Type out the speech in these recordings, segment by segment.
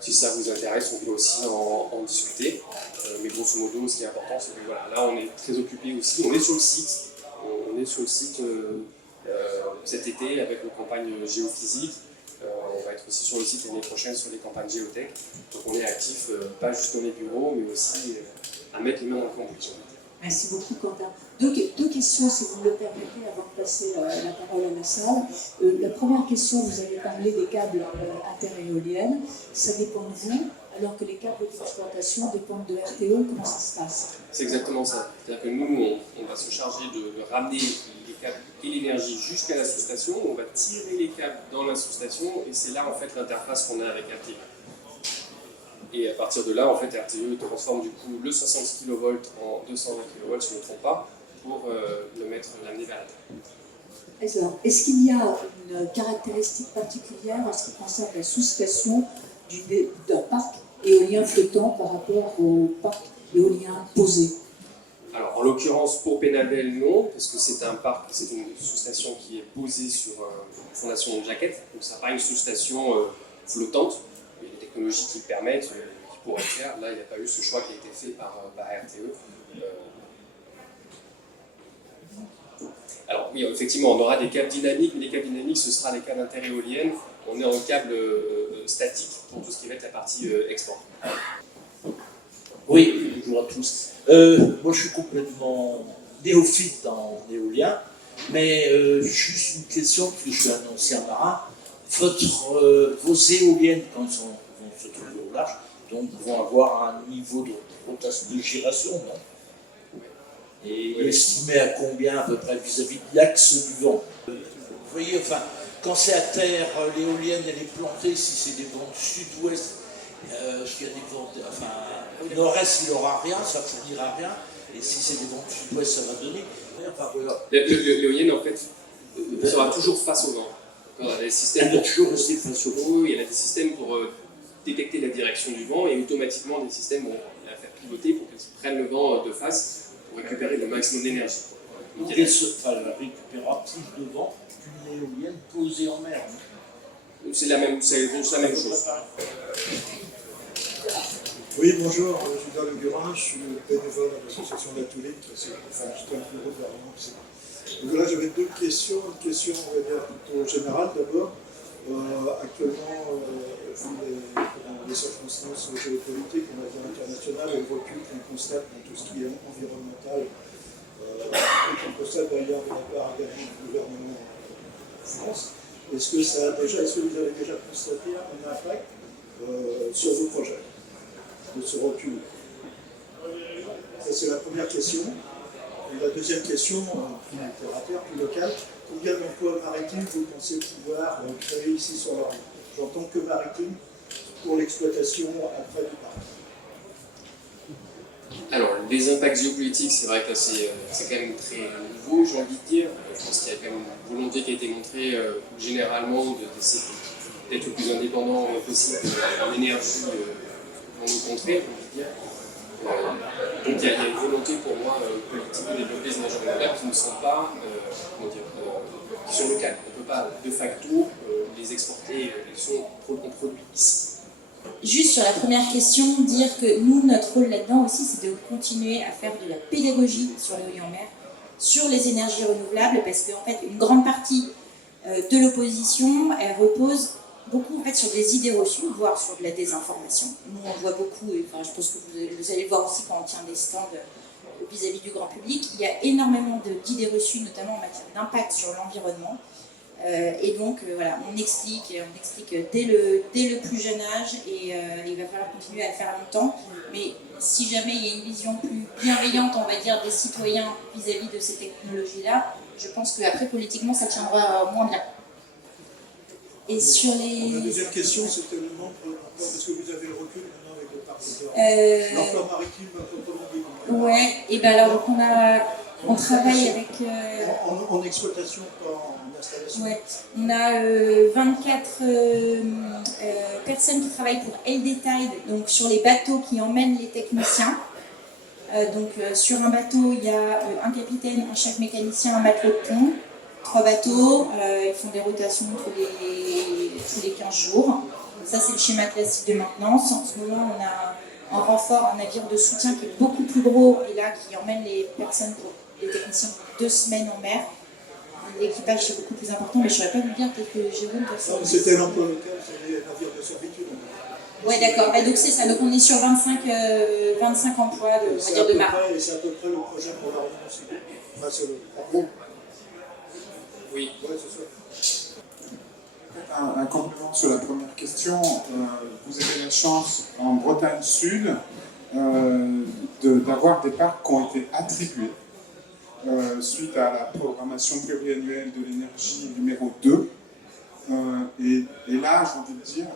Si ça vous intéresse, on peut aussi en discuter. Mais grosso modo, ce qui est important, c'est que voilà, là, on est très occupé aussi. On est sur le site. On est sur le site cet été avec nos campagnes géophysiques. On va être aussi sur le site l'année prochaine sur les campagnes géotech. Donc on est actif, pas juste dans les bureaux, mais aussi à mettre les mains dans le cambouis. Merci beaucoup, Quentin. Deux questions, si vous me le permettez, avant de passer la parole à la salle. La première question, vous avez parlé des câbles interéoliennes. Ça dépend de vous, alors que les câbles d'exploitation dépendent de RTE. Comment ça se passe? C'est exactement ça. C'est-à-dire que nous, on va se charger de ramener les câbles et l'énergie jusqu'à la sous-station. On va tirer les câbles dans la sous-station et c'est là, en fait, l'interface qu'on a avec RTE. Et à partir de là, en fait, RTE transforme du coup le 60 kV en 220 kV, si je ne me trompe pas, pour l'amener vers la Terre. Est-ce qu'il y a une caractéristique particulière en ce qui concerne la sous-station d'un parc éolien flottant par rapport au parc éolien posé? Alors, en l'occurrence, pour Pénavel, non, parce que c'est une sous-station qui est posée sur une fondation de jaquette, donc ça n'a pas une sous-station flottante. Il y a des technologies qui permettent, qui pourraient faire. Là, il n'y a pas eu ce choix qui a été fait par RTE. Alors oui, effectivement, on aura des câbles dynamiques, mais les câbles dynamiques, ce sera les câbles interéoliennes. On est en câble statique pour tout ce qui va être la partie export. Oui, bonjour à tous. Moi, je suis complètement néophyte en éolien, mais juste une question, parce que je suis un ancien marin. Vos éoliennes, quand elles vont se trouver au large, donc vont avoir un niveau de rotation, de giration, non? Et estimé à combien à peu près vis-à-vis de l'axe du vent? Vous voyez, enfin, quand c'est à terre, l'éolienne elle est plantée, si c'est des vents du sud-ouest, s'il y a des vents, enfin, au nord-est il n'aura rien, ça ne fournira rien, et si c'est des vents du sud-ouest, ça va donner. Enfin, voilà. L'éolienne, en fait, sera toujours face au vent. Il y a des systèmes pour toujours rester face au vent, il y a des systèmes pour détecter la direction du vent, et automatiquement des systèmes vont la faire pivoter pour qu'elle prenne le vent de face pour récupérer le maximum d'énergie. Donc elle récupérera plus de vent qu'une éolienne posée en mer. C'est la même chose. Oui, bonjour, je suis Julien Legurin, je suis bénévole à l'association de la Tulipe, c'est un bureau de la Romance. Donc là, j'avais deux questions. Une question, on va dire, plutôt générale d'abord. Actuellement, vu les circonstances géopolitiques, on va dire internationales, et le recul qu'on constate dans tout ce qui est environnemental, qu'on constate d'ailleurs de la part également du gouvernement en France, est-ce que vous avez déjà constaté un impact sur vos projets de ce recul? Ça, c'est la première question. Et la deuxième question, plus terre à terre, plus locale, combien d'emplois maritimes vous pensez pouvoir créer ici sur la route? J'entends que maritime pour l'exploitation après du parc. Alors, les impacts géopolitiques, c'est vrai que c'est quand même très nouveau, j'ai envie de dire. Je pense qu'il y a quand même une volonté qui a été montrée généralement d'essayer d'être le plus indépendant possible en énergie dans nos contrées, j'ai envie de dire. Donc il y a une volonté pour moi politique de développer les énergies renouvelables qui ne sont pas qui sont locales. On ne peut pas de facto les exporter, on produit ici. Juste sur la première question, dire que nous, notre rôle là-dedans aussi, c'est de continuer à faire de la pédagogie sur l'éolien en mer, sur les énergies renouvelables, parce qu'en fait, une grande partie de l'opposition, elle repose beaucoup en fait, sur des idées reçues, voire sur de la désinformation. Nous, on voit beaucoup, et enfin, je pense que vous allez le voir aussi quand on tient des stands vis-à-vis du grand public, il y a énormément d'idées reçues, notamment en matière d'impact sur l'environnement. Et donc, voilà, on explique dès le plus jeune âge, et il va falloir continuer à le faire longtemps. Mais si jamais il y a une vision plus bienveillante, on va dire, des citoyens vis-à-vis de ces technologies-là, je pense qu'après, politiquement, ça tiendra moins bien. Et sur les... La deuxième question, c'était le nombre d'emplois, parce que vous avez le recul maintenant avec le parc. L'emploi maritime, proprement dit. Ouais, et bien alors, donc on travaille avec... En exploitation, pas en installation. Ouais, on a 24 personnes qui travaillent pour LD-Tide, donc sur les bateaux qui emmènent les techniciens. Sur un bateau, il y a un capitaine, un chef mécanicien, un matelot de pont. 3 bateaux, ils font des rotations tous les 15 jours. Donc ça, c'est le schéma classique de maintenance. En ce moment, on a en renfort un navire de soutien qui est beaucoup plus gros et là qui emmène les personnes, les techniciens, pour 2 semaines en mer. L'équipage c'est beaucoup plus important, mais je ne saurais pas vous dire, peut-être que Jérôme doit savoir. C'était l'emploi local, c'est les navires de servitude. Oui, d'accord. Donc c'est ça. Donc on est sur 25 emplois de marque. C'est à peu près le projet pour la Réunion aussi. Enfin, c'est le gros. Oui. Ouais, c'est ça. Un complément sur la première question. Vous avez la chance en Bretagne Sud d'avoir des parcs qui ont été attribués suite à la programmation pluriannuelle de l'énergie numéro 2. Et là, j'ai envie de dire,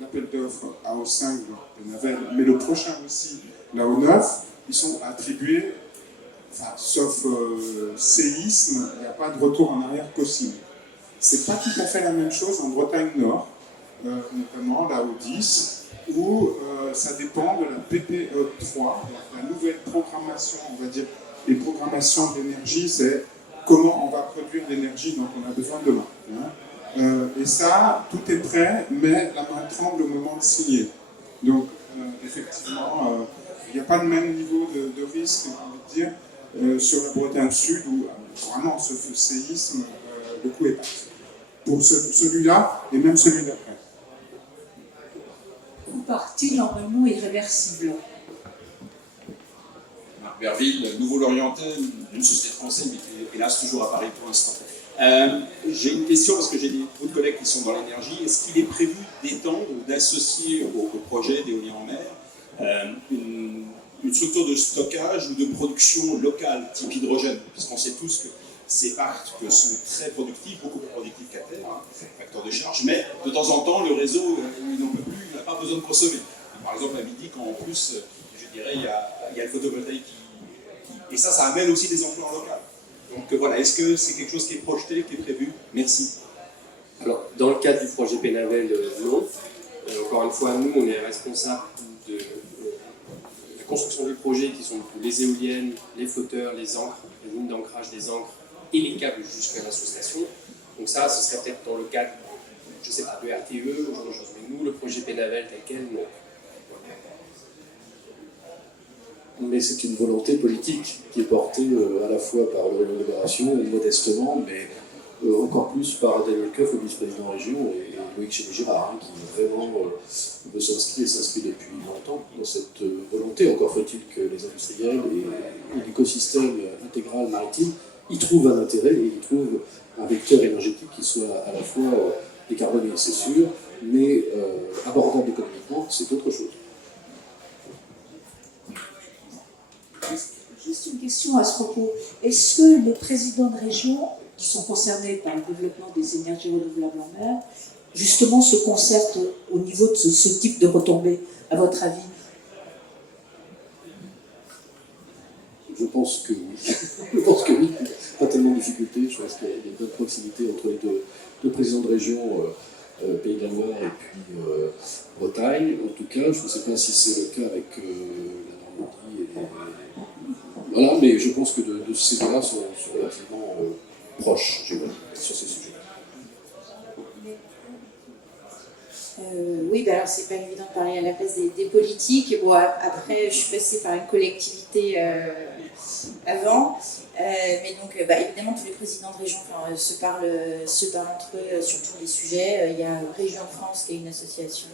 l'appel d'offres à AO5 de Navel, mais le prochain aussi, la AO9, ils sont attribués, enfin, sauf séisme, il n'y a pas de retour en arrière possible. C'est pas tout à fait la même chose en Bretagne Nord, notamment la AO10, où ça dépend de la PPE3, la nouvelle programmation, on va dire, les programmations d'énergie, c'est comment on va produire l'énergie dont on a besoin demain. Hein. Et ça, tout est prêt, mais la main tremble au moment de signer. Donc, effectivement, il n'y a pas le même niveau de risque, j'ai envie de dire, sur la Bretagne Sud, où vraiment ce séisme, le coup est parti. Pour celui-là, et même celui d'après. Coup parti normalement irréversible. Marc Berville, nouveau Lorientais, d'une société française, mais qui est hélas toujours à Paris pour l'instant. J'ai une question parce que j'ai d'autres collègues qui sont dans l'énergie. Est-ce qu'il est prévu d'étendre ou d'associer au projet d'éolien en mer une structure de stockage ou de production locale type hydrogène? Puisqu'on sait tous que ces parcs sont très productifs, beaucoup plus productifs qu'à terre, hein, facteur de charge, mais de temps en temps, le réseau, il n'en peut plus, il n'a pas besoin de consommer. Par exemple, à midi, quand en plus, je dirais, il y a le photovoltaïque et ça amène aussi des emplois en local. Donc voilà, est-ce que c'est quelque chose qui est projeté, qui est prévu? Merci. Alors, dans le cadre du projet Pénavel, non. Encore une fois, nous, on est responsable de la construction du projet, qui sont les éoliennes, les flotteurs, les ancres, les lignes d'ancrage des ancres et les câbles jusqu'à la sous-station. Donc ça, ce serait peut-être dans le cadre, je ne sais pas, de RTE, ou genre de choses. Mais nous, le projet Pénavel tel quel, non. Mais c'est une volonté politique qui est portée à la fois par le Libération, modestement, mais encore plus par Daniel Koeuf, le vice-président région, et Loïc Chéné-Girard, hein, qui vraiment veut s'inscrit depuis longtemps dans cette volonté. Encore faut-il que les industriels et l'écosystème intégral maritime y trouvent un intérêt et y trouvent un vecteur énergétique qui soit à la fois décarboné, c'est sûr, mais abordable économiquement, c'est autre chose. Juste une question à ce propos. Est-ce que les présidents de région qui sont concernés par le développement des énergies renouvelables en mer, justement se concertent au niveau de ce type de retombées, à votre avis? Je pense que oui. Je pense que oui. Pas tellement de difficultés. Je pense qu'il y a une bonne proximité entre les deux présidents de région, Pays de la Loire et puis Bretagne. En tout cas, je ne sais pas si c'est le cas avec la Normandie. Voilà, mais je pense que de ces deux-là sont relativement proches, je dirais, sur ces sujets. Oui, alors c'est pas évident de parler à la place des politiques. Bon, après, je suis passée par une collectivité avant, mais donc évidemment tous les présidents de région se parlent entre eux sur tous les sujets. Il y a Région de France qui est une association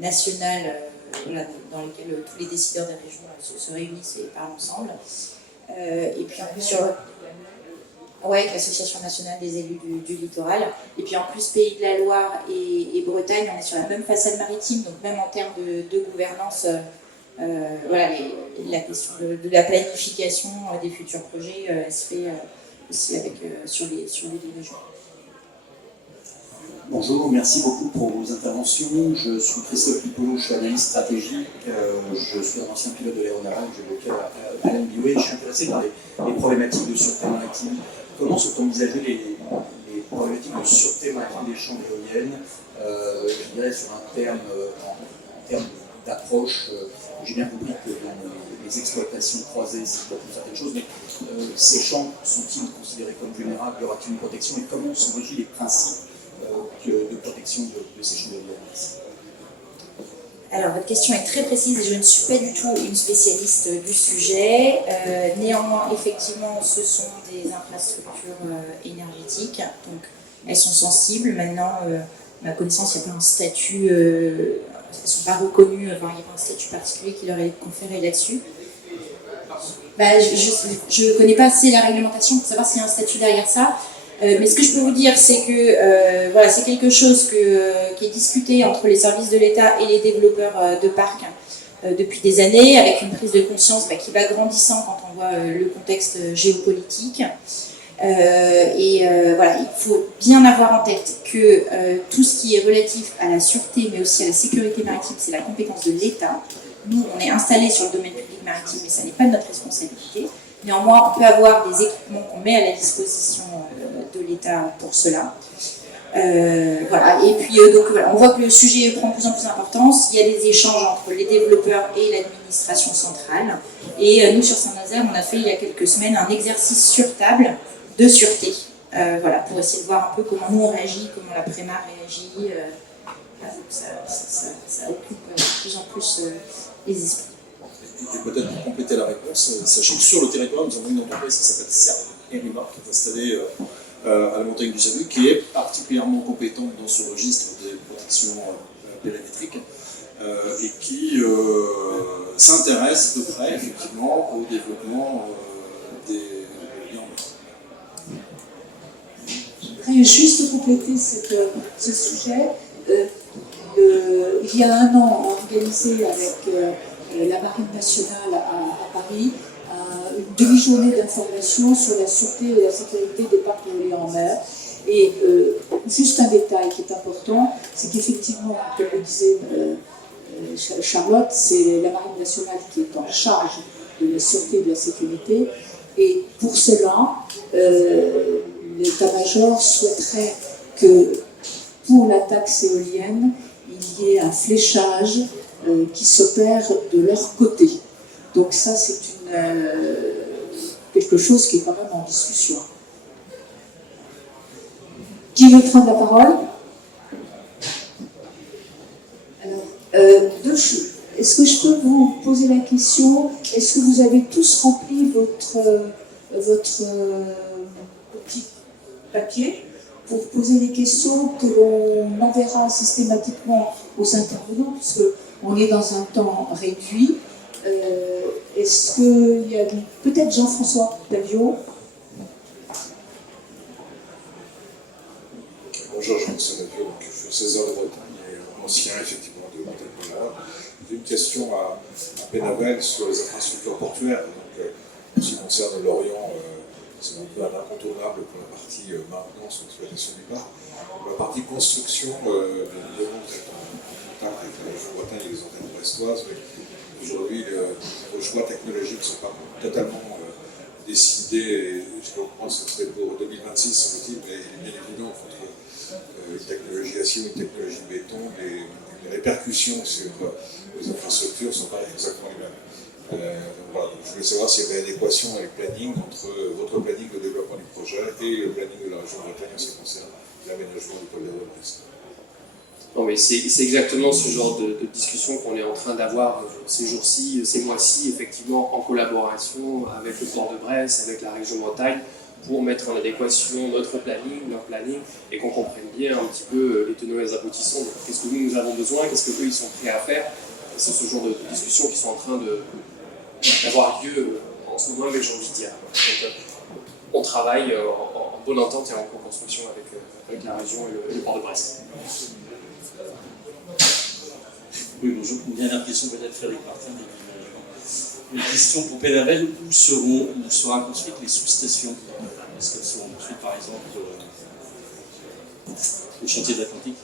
nationale dans laquelle tous les décideurs des régions se réunissent et parlent ensemble. Et puis sur l'Association nationale des élus du littoral. Et puis en plus, Pays de la Loire et Bretagne, on est sur la même façade maritime, donc même en termes de gouvernance, la question de la planification des futurs projets, elle se fait aussi sur les deux régions. Bonjour, merci beaucoup pour vos interventions. Je suis Christophe Pippolo, je suis analyste stratégique, je suis un ancien pilote de l'aéronavale, j'évoquais Alain Biouet, je suis intéressé par les problématiques de sûreté maritime. Comment sont envisagées les problématiques de sûreté maritime des champs d'éoliennes, je dirais sur un terme, en termes d'approche, j'ai bien compris que dans les exploitations croisées, c'est peut-être certaines choses, mais ces champs sont-ils considérés comme vulnérables, y aura-t-il une protection et comment sont régis les principes de protection de ces champs d'éoliennes. Alors, votre question est très précise et je ne suis pas du tout une spécialiste du sujet. Néanmoins, effectivement, ce sont des infrastructures énergétiques, donc elles sont sensibles. Maintenant, à ma connaissance, il n'y a pas un statut, elles ne sont pas reconnues, enfin, il n'y a pas un statut particulier qui leur est conféré là-dessus. Je ne connais pas assez la réglementation pour savoir s'il y a un statut derrière ça. Mais ce que je peux vous dire, c'est que voilà, c'est quelque chose qui est discuté entre les services de l'État et les développeurs de parcs depuis des années, avec une prise de conscience qui va grandissant quand on voit le contexte géopolitique. Voilà, il faut bien avoir en tête que tout ce qui est relatif à la sûreté, mais aussi à la sécurité maritime, c'est la compétence de l'État. Nous, on est installés sur le domaine public maritime, mais ça n'est pas de notre responsabilité. Néanmoins, on peut avoir des équipements qu'on met à la disposition de l'État pour cela. Voilà. Et puis, donc, voilà, on voit que le sujet prend de plus en plus d'importance. Il y a des échanges entre les développeurs et l'administration centrale. Et nous, sur Saint-Nazaire, on a fait il y a quelques semaines un exercice sur table de sûreté. Voilà, pour essayer de voir un peu comment nous on réagit, comment la Préma réagit. Ça occupe de plus en plus les esprits. Et peut-être pour compléter la réponse, sachez que sur le territoire, nous avons une entreprise qui s'appelle CERN Erimar, qui est installée à la montagne du Salut, qui est particulièrement compétente dans ce registre des protections périmétriques et qui s'intéresse de près, effectivement, au développement des liens. Je voudrais juste compléter ce sujet. Il y a un an, organisé avec la Marine nationale à Paris, une demi-journée d'information sur la sûreté et la sécurité des parcs éoliens en mer. Et juste un détail qui est important, c'est qu'effectivement, comme le disait Charlotte, c'est la Marine nationale qui est en charge de la sûreté et de la sécurité. Et pour cela, l'état-major souhaiterait que pour la taxe éolienne, il y ait un fléchage qui s'opère de leur côté. Donc ça, c'est quelque chose qui est quand même en discussion. Qui veut prendre la parole? Alors, deux choses. Est-ce que je peux vous poser la question, est-ce que vous avez tous rempli votre petit papier pour poser des questions que l'on enverra systématiquement aux intervenants, puisqu'on est dans un temps réduit. Est-ce qu'il y a peut-être Jean-François Davio? Bonjour, Jean-François Davio, donc je suis César de Bretagne et ancien effectivement de Bretagne. J'ai une question à Pénavel sur les infrastructures portuaires. Donc, en ce qui concerne l'Orient, c'est un peu un incontournable pour la partie maintenance ou exploitation du parc. Pour la partie construction, évidemment, vous êtes en contact avec la région Bretagne et les antennes brestoises, mais aujourd'hui, vos choix technologiques ne sont pas totalement décidés. Et je pense que ce serait pour 2026, semble-t-il, mais il est bien évident qu'entre une technologie acier ou une technologie béton, les répercussions sur les infrastructures ne sont pas exactement les mêmes. Voilà, donc je voulais savoir s'il y avait une adéquation avec le planning entre votre planning de développement du projet et le planning de la région Bretagne en ce qui concerne l'aménagement du pôle de Brest. Non, mais c'est exactement ce genre de discussion qu'on est en train d'avoir ces jours-ci, ces mois-ci, effectivement, en collaboration avec le port de Brest, avec la région Bretagne, pour mettre en adéquation notre planning, leur planning, et qu'on comprenne bien un petit peu les tenants et les aboutissants. Qu'est-ce que nous avons besoin, qu'est-ce qu'eux ils sont prêts à faire. C'est ce genre de discussions qui sont en train d'avoir lieu en ce moment, mais j'ai envie de dire. Donc, on travaille en bonne entente et en co-construction avec la région et le port de Brest. Oui, bonjour. Une dernière question peut-être, Frédéric Martin. Une question pour Pénavel, où sera construite les sous-stations? Est-ce qu'elles seront construites par exemple au chantier de l'Atlantique?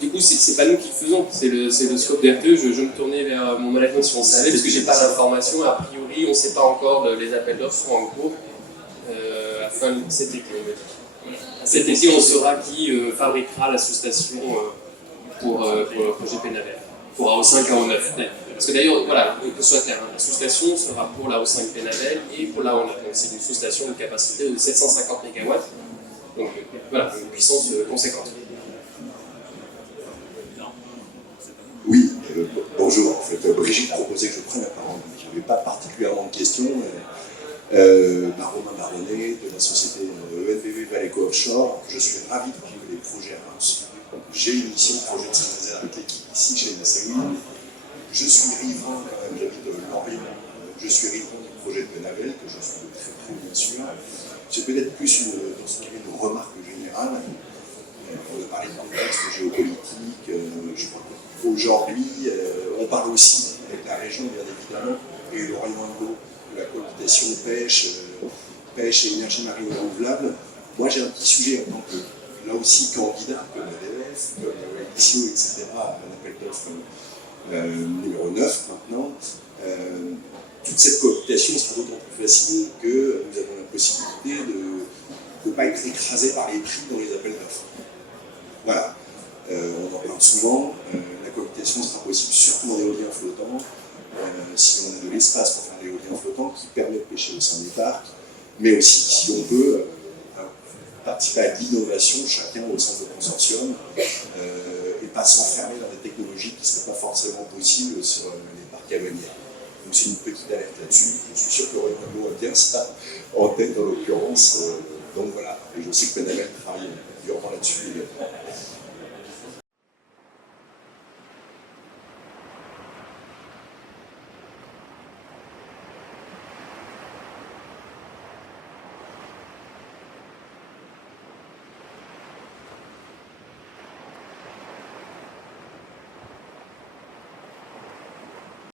Du coup, c'est pas nous qui le faisons, c'est le scope d'RTE. Je me tournais vers mon management si on savait, parce que j'ai pas d'informations. A priori, on ne sait pas encore, les appels d'offres sont en cours à la fin de cet été, on me dit. Cet été, on saura qui fabriquera la sous-station pour le projet Pénavel, pour AO5, AO9. Parce que d'ailleurs, voilà, que ce soit clair, la sous-station sera pour la AO5 Pénavel et pour la AO9. Donc c'est une sous-station de capacité de 750 MW. Donc voilà, une puissance conséquente. Oui, bonjour. En fait, Brigitte proposait que je prenne la parole. Je n'avais pas particulièrement de questions. Romain Baronnet de la société ENBV Valeco Offshore. Je suis ravi de vivre les projets à Reims. J'ai une mission de projet de Saint-Nazaire avec l'équipe ici chez Nassaoui. Je suis riverain quand même, j'habite Lorient. Je suis riverain du projet de Benavel, que je suis de très près bien sûr. C'est peut-être plus une remarque générale. On a parlé de contexte géopolitique. Je crois qu'aujourd'hui, on parle aussi avec la région, bien évidemment, et l'Orient-Indo, de la cohabitation pêche et énergie marine renouvelable. Moi, j'ai un petit sujet en tant que, là aussi, candidat, comme ADF, comme Inicio, etc., à l'appel d'offres numéro 9 maintenant. Toute cette cohabitation sera d'autant plus facile que nous avons la possibilité de ne pas être écrasé par les prix dans les appels d'offres. Voilà, on en parle souvent, la cohabitation sera possible surtout en éolien flottant, si on a de l'espace pour faire l'éolien flottant qui permet de pêcher au sein des parcs, mais aussi si on peut participer à l'innovation chacun au sein de consortium et pas s'enfermer dans des technologies qui ne seraient pas forcément possibles sur les parcs à venir. Donc c'est une petite alerte là-dessus. Je suis sûr que Renaud a bien ça en tête en l'occurrence. Donc voilà, et je sais que Benavel travaille durement là-dessus.